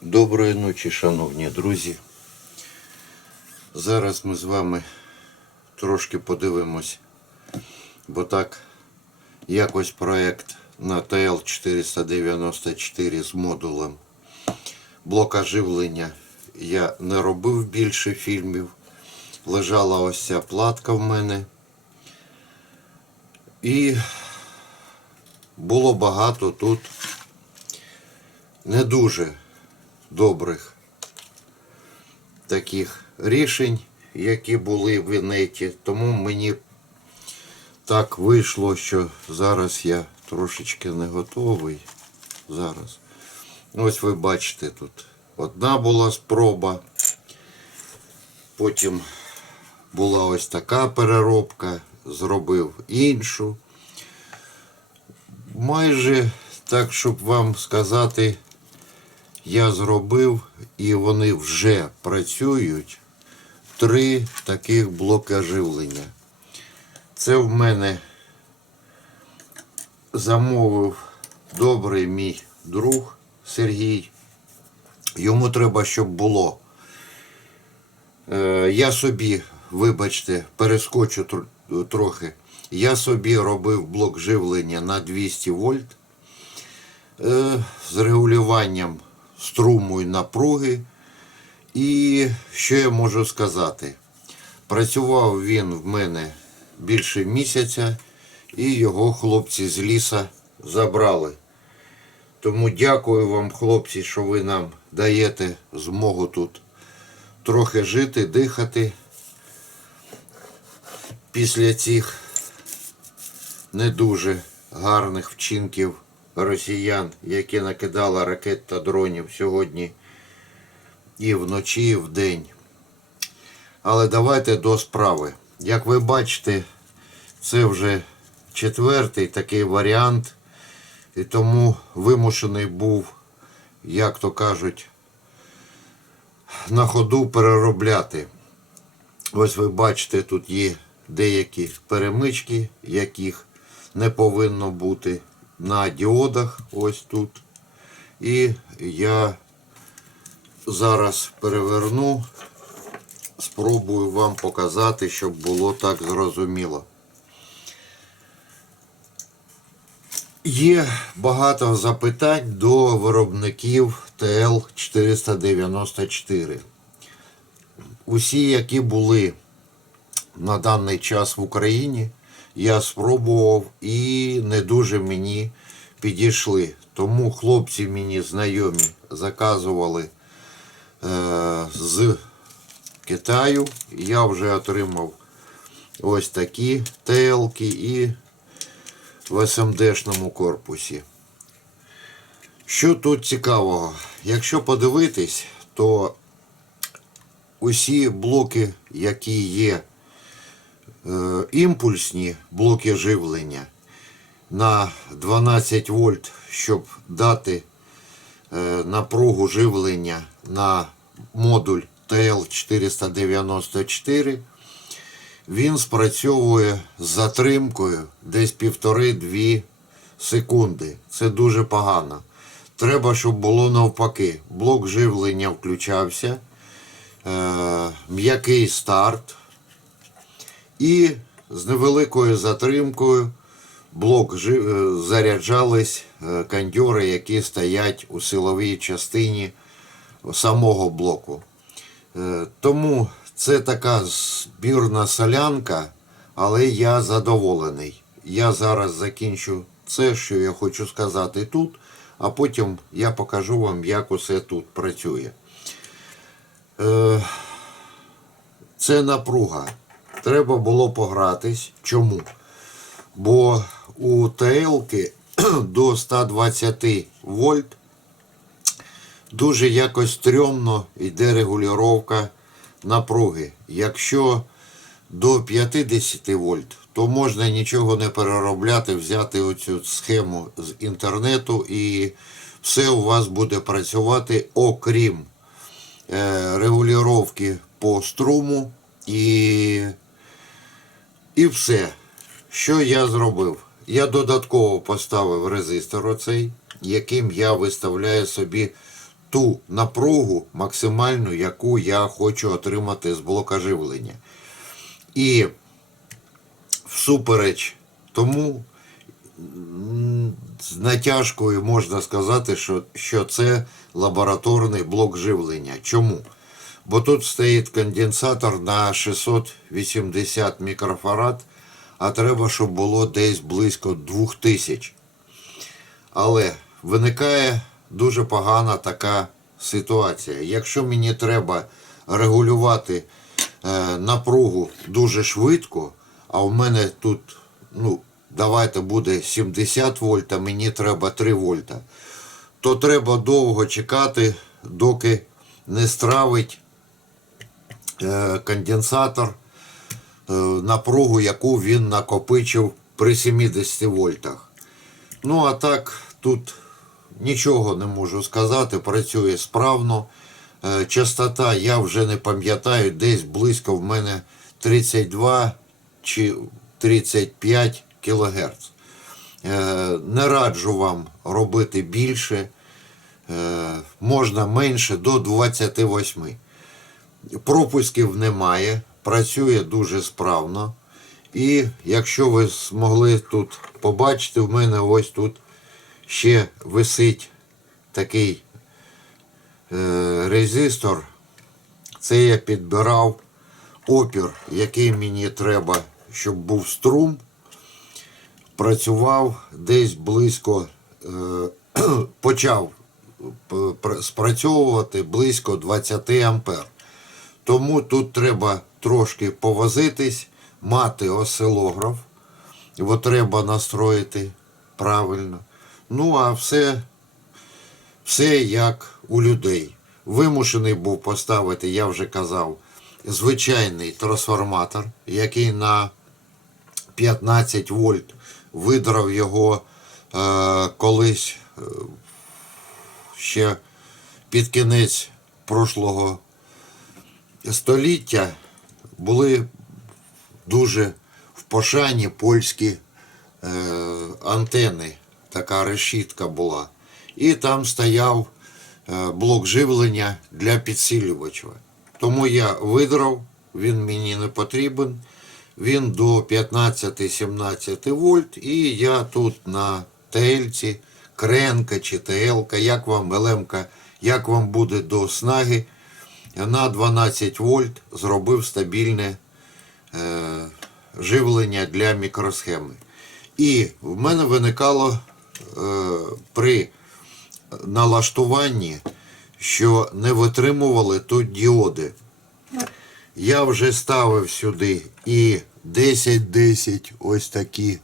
Доброї ночі, шановні друзі. Зараз ми з вами трошки подивимось, бо так якось проект на ТЛ-494 з модулем блока живлення я не робив більше фільмів. Лежала ось ця платка в мене. І було багато тут не дуже добрих таких рішень, які були в інеті. Тому мені так вийшло, що зараз я трошечки не готовий. Зараз. Ось ви бачите тут. Одна була спроба. Потім була ось така переробка, зробив іншу. Майже так, щоб вам сказати, я зробив і вони вже працюють три таких блоки живлення. Це в мене замовив добрий мій друг Сергій. Йому треба, щоб було. Е, я собі, вибачте, перескочу трохи. Я собі робив блок живлення на 200 вольт е, з регулюванням струму і напруги. І що я можу сказати? Працював він в мене більше місяця, і його хлопці з ліса забрали. Тому дякую вам, хлопці, що ви нам даєте змогу тут трохи жити, дихати після цих не дуже гарних вчинків росіян, які накидали ракет та дронів сьогодні і вночі, і вдень. Але давайте до справи. Як ви бачите, це вже четвертий такий варіант, і тому вимушений був, як то кажуть, на ходу переробляти. Ось ви бачите, тут є деякі перемички, яких не повинно бути на діодах. Ось тут. І я зараз переверну, спробую вам показати, щоб було так зрозуміло. Є багато запитань до виробників ТЛ-494. Усі, які були на даний час в Україні, я спробував і не дуже мені підійшли. Тому хлопці мені знайомі заказували е, з Китаю. Я вже отримав ось такі ТЛ-ки і в СМДшному корпусі. Що тут цікавого? Якщо подивитись, то усі блоки, які є імпульсні блоки живлення на 12 вольт, щоб дати е, напругу живлення на модуль TL494, він спрацьовує з затримкою десь півтори-дві секунди. Це дуже погано. Треба, щоб було навпаки. Блок живлення включався, е, м'який старт. І з невеликою затримкою блок е, заряджались е, кондьори, які стоять у силовій частині самого блоку. Е, Тому це така збірна солянка, але я задоволений. Я зараз закінчу це, що я хочу сказати тут, а потім я покажу вам, як усе тут працює. Це напруга. Треба було погратись. Чому? Бо у ТЛ-ки до 120 вольт дуже якось стрьомно йде регулювання напруги. Якщо до 50 вольт, то можна нічого не переробляти, взяти оцю схему з інтернету і все у вас буде працювати, окрім е, регулювання по струму і, і все. Що я зробив? Я додатково поставив резистор оцей, яким я виставляю собі ту напругу максимальну, яку я хочу отримати з блока живлення. І всупереч тому з натяжкою можна сказати, що, що це лабораторний блок живлення. Чому? Бо тут стоїть конденсатор на 680 мікрофарад, а треба, щоб було десь близько 2000. Але виникає дуже погана така ситуація. Якщо мені треба регулювати е, напругу дуже швидко, а в мене тут, ну, давайте буде 70 вольт, а мені треба 3 вольта, то треба довго чекати, доки не стравить конденсатор е, напругу, яку він накопичив при 70 вольтах. Ну, а так, тут нічого не можу сказати, працює справно. Е, Частота, я вже не пам'ятаю, десь близько в мене 32 чи 35 кГц. Не раджу вам робити більше, е, можна менше до 28. Пропусків немає, працює дуже справно. І якщо ви змогли тут побачити, в мене ось тут ще висить такий е, резистор. Це я підбирав опір, який мені треба, щоб був струм. Працював десь близько, е, почав спрацьовувати близько 20 ампер. Тому тут треба трошки повозитись, мати осцилограф. Його треба настроїти правильно. Ну, а все, все як у людей. Вимушений був поставити, я вже казав, звичайний трансформатор, який на 15 вольт видрав його е, колись е, ще під кінець прошлого століття були дуже в пошані польські е, антени. Така решітка була. І там стояв е, блок живлення для підсилювача. Тому я видрав, він мені не потрібен. Він до 15-17 вольт, і я тут на ТЛці, кренка чи ТЛка, як вам ЛМка, як вам буде до снаги, на 12 вольт зробив стабільне е, живлення для мікросхеми. І в мене виникало е, при налаштуванні, що не витримували тут діоди. Я вже ставив сюди і 10-10 ось такі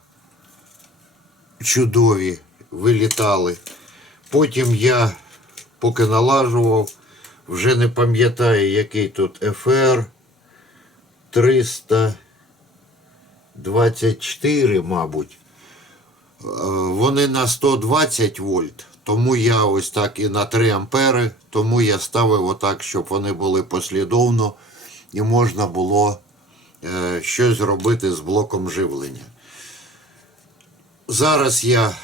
чудові вилітали. Потім я, поки налажував, вже не пам'ятаю, який тут FR 324, мабуть. Е, Вони на 120 вольт, тому я ось так і на 3 ампери, тому я ставив отак, щоб вони були послідовно і можна було е, щось робити з блоком живлення. Зараз я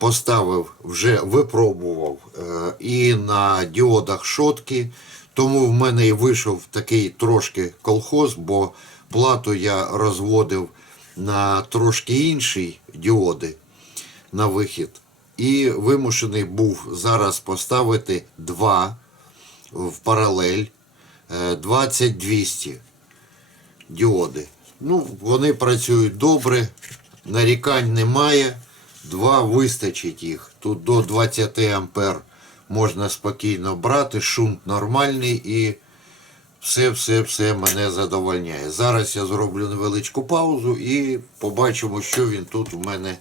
поставив, вже випробував е, і на діодах шотки, тому в мене і вийшов такий трошки колхоз, бо плату я розводив на трошки інші діоди на вихід. І вимушений був зараз поставити два в паралель е, 20-200 діоди. Ну, вони працюють добре, нарікань немає. Два вистачить їх. Тут до 20 ампер можна спокійно брати, шунт нормальний і все-все-все мене задовольняє. Зараз я зроблю невеличку паузу і побачимо, що він тут у мене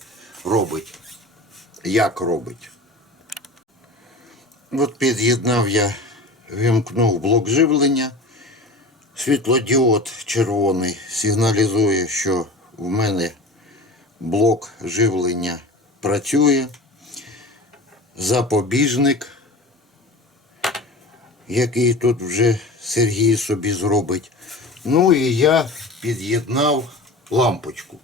робить. Як робить. От під'єднав я, вимкнув блок живлення. Світлодіод червоний сигналізує, що в мене блок живлення працює запобіжник, який тут вже Сергій собі зробить. Ну і я під'єднав лампочку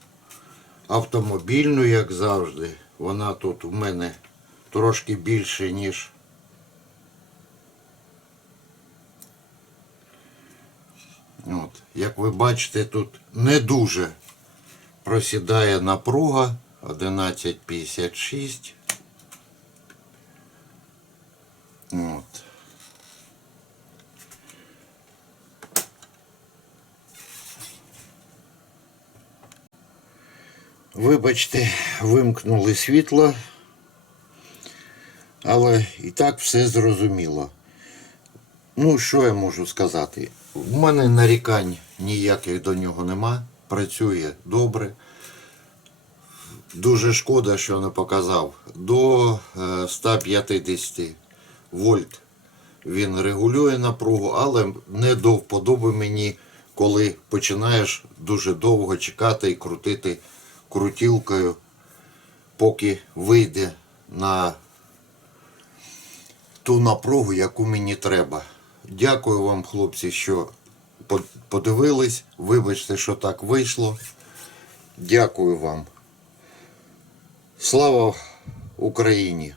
автомобільну, як завжди. Вона тут в мене трошки більше, ніж От, Як ви бачите, тут не дуже просідає напруга. 11,56. От. Вибачте, вимкнули світло, але і так все зрозуміло. Ну, що я можу сказати? У мене нарікань ніяких до нього нема. Працює добре. Дуже шкода, що не показав. До е, 150 вольт він регулює напругу, але не до вподоби мені, коли починаєш дуже довго чекати і крутити крутілкою, поки вийде на ту напругу, яку мені треба. Дякую вам, хлопці, що подивились. Вибачте, що так вийшло. Дякую вам. Слава Україні!